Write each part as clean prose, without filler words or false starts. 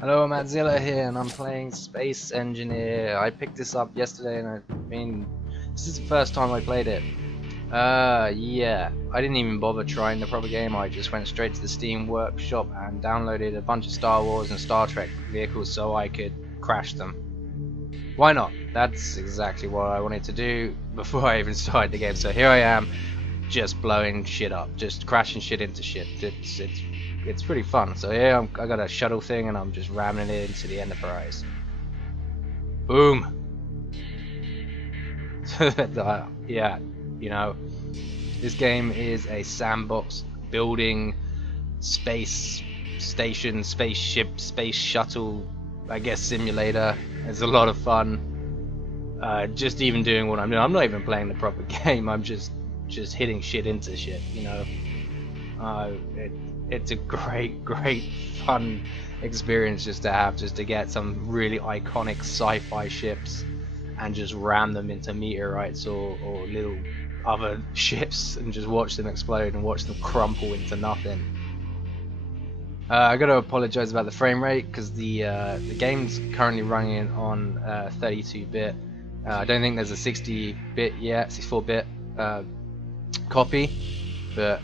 Hello, Madzilla here, and I'm playing Space Engineer. I picked this up yesterday, and this is the first time I played it. Yeah, I didn't even bother trying the proper game. I just went straight to the Steam workshop and downloaded a bunch of Star Wars and Star Trek vehicles so I could crash them. Why not? That's exactly what I wanted to do before I even started the game. So here I am, just blowing shit up, just crashing shit into shit. It's pretty fun. So yeah, I got a shuttle thing and I'm just ramming it into the Enterprise. Boom. Yeah, you know, this game is a sandbox building space station, spaceship, space shuttle, I guess simulator. It's a lot of fun. Just even doing what I'm doing. I'm not even playing the proper game. I'm just hitting shit into shit, you know. It's a great fun experience just to get some really iconic sci-fi ships and just ram them into meteorites or little other ships and just watch them explode and watch them crumple into nothing. I gotta apologize about the frame rate because the game's currently running on 32-bit. I don't think there's a 60-bit yet, 64-bit copy, but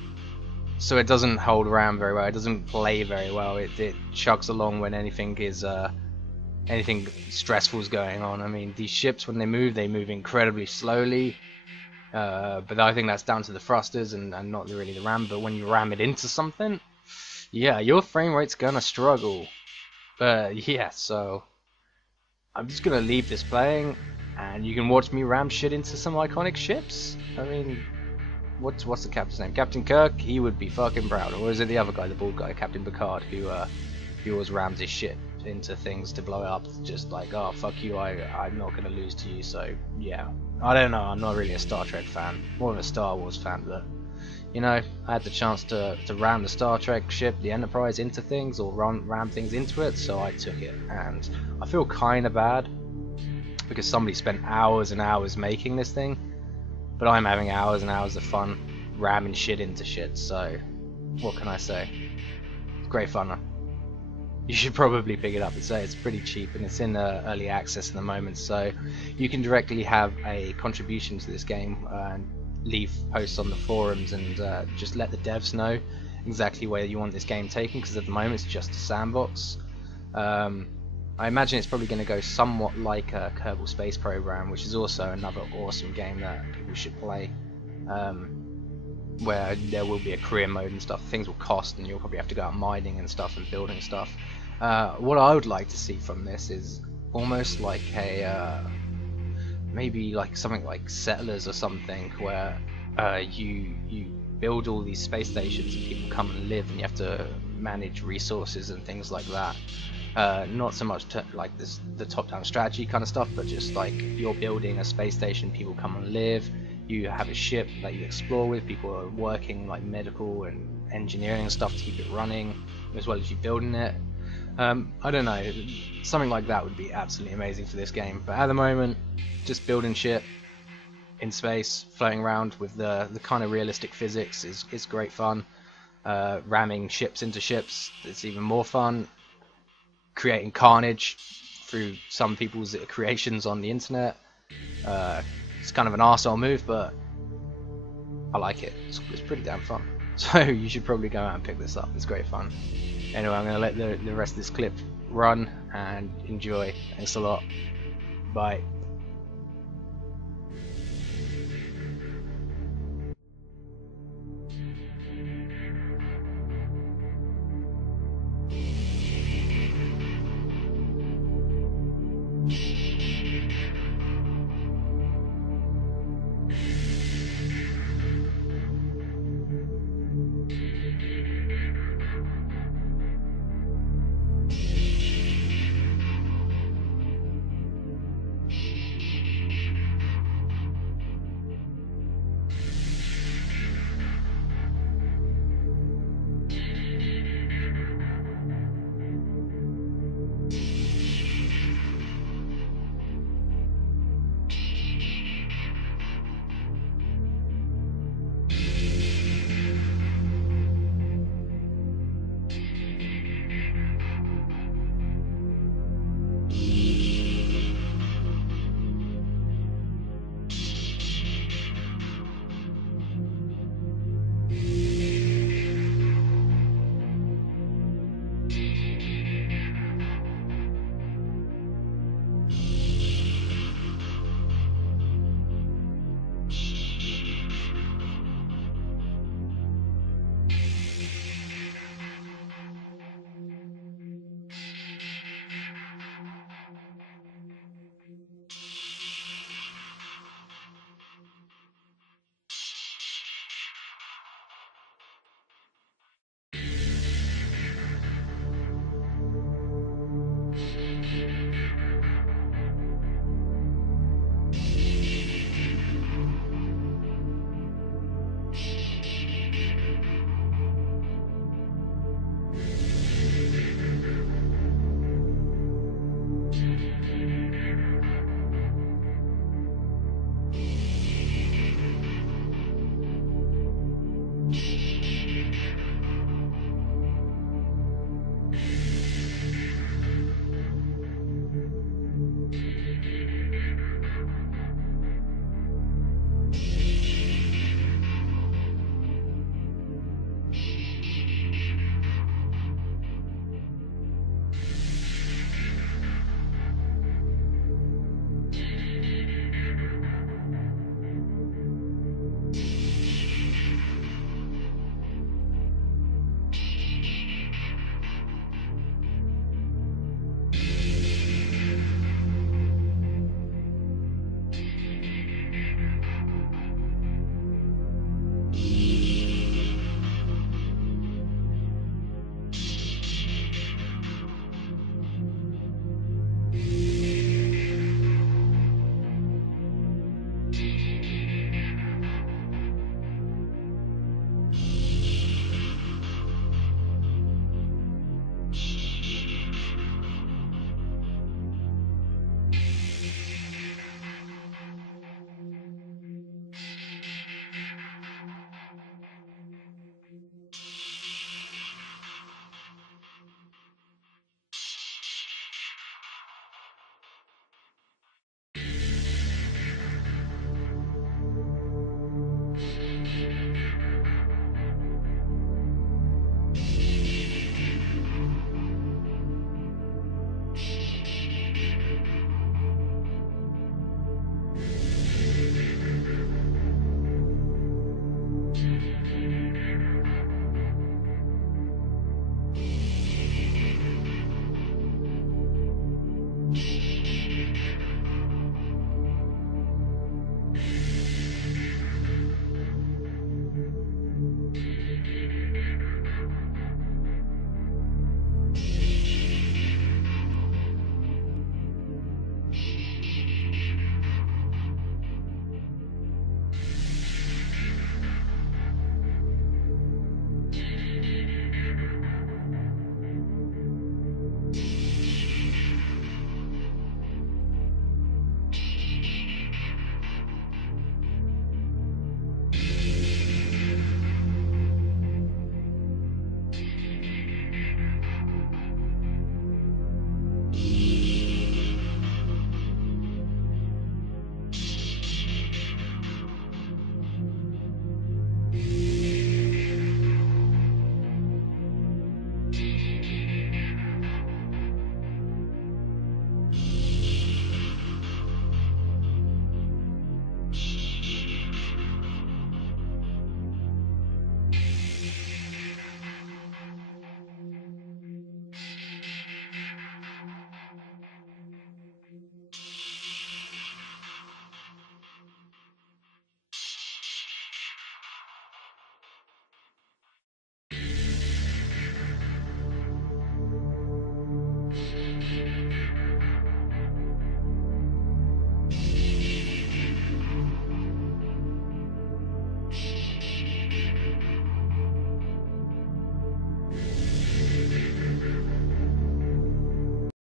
so it doesn't hold around very well. It doesn't play very well. It chugs along when anything stressful is going on. I mean, these ships when they move incredibly slowly. But I think that's down to the thrusters and not really the ram. But when you ram it into something, yeah, your frame rate's gonna struggle. But yeah, so I'm just gonna leave this playing, and you can watch me ram shit into some iconic ships. I mean, what's the captain's name? Captain Kirk. He would be fucking proud. Or is it the other guy, the bald guy, Captain Picard, who always rams his shit into things to blow it up? Just like, oh fuck you, I'm not gonna lose to you. So yeah, I don't know. I'm not really a Star Trek fan, more of a Star Wars fan. But you know, I had the chance to ram the Star Trek ship, the Enterprise, into things or ram things into it, so I took it. And I feel kind of bad because somebody spent hours and hours making this thing. But I'm having hours and hours of fun ramming shit into shit, so what can I say? It's great fun. You should probably pick it up. It's pretty cheap and it's in early access at the moment, so you can directly have a contribution to this game and leave posts on the forums and just let the devs know exactly where you want this game taken, because at the moment it's just a sandbox. I imagine it's probably going to go somewhat like a Kerbal Space Program, which is also another awesome game that people should play, where there will be a career mode and stuff. Things will cost and you'll probably have to go out mining and stuff and building stuff. What I would like to see from this is almost like a maybe like something like Settlers or something, where you build all these space stations and people come and live and you have to manage resources and things like that. Not so much like the top-down strategy kind of stuff, but just like you're building a space station, people come and live, you have a ship that you explore with, people are working like medical and engineering and stuff to keep it running, as well as you building it. I don't know, something like that would be absolutely amazing for this game, but at the moment, just building shit in space, floating around with the kind of realistic physics is great fun. Ramming ships into ships, it's even more fun. Creating carnage through some people's creations on the internet. It's kind of an arsehole move, but I like it. It's pretty damn fun. So you should probably go out and pick this up. It's great fun. Anyway, I'm going to let the rest of this clip run and enjoy. Thanks a lot. Bye.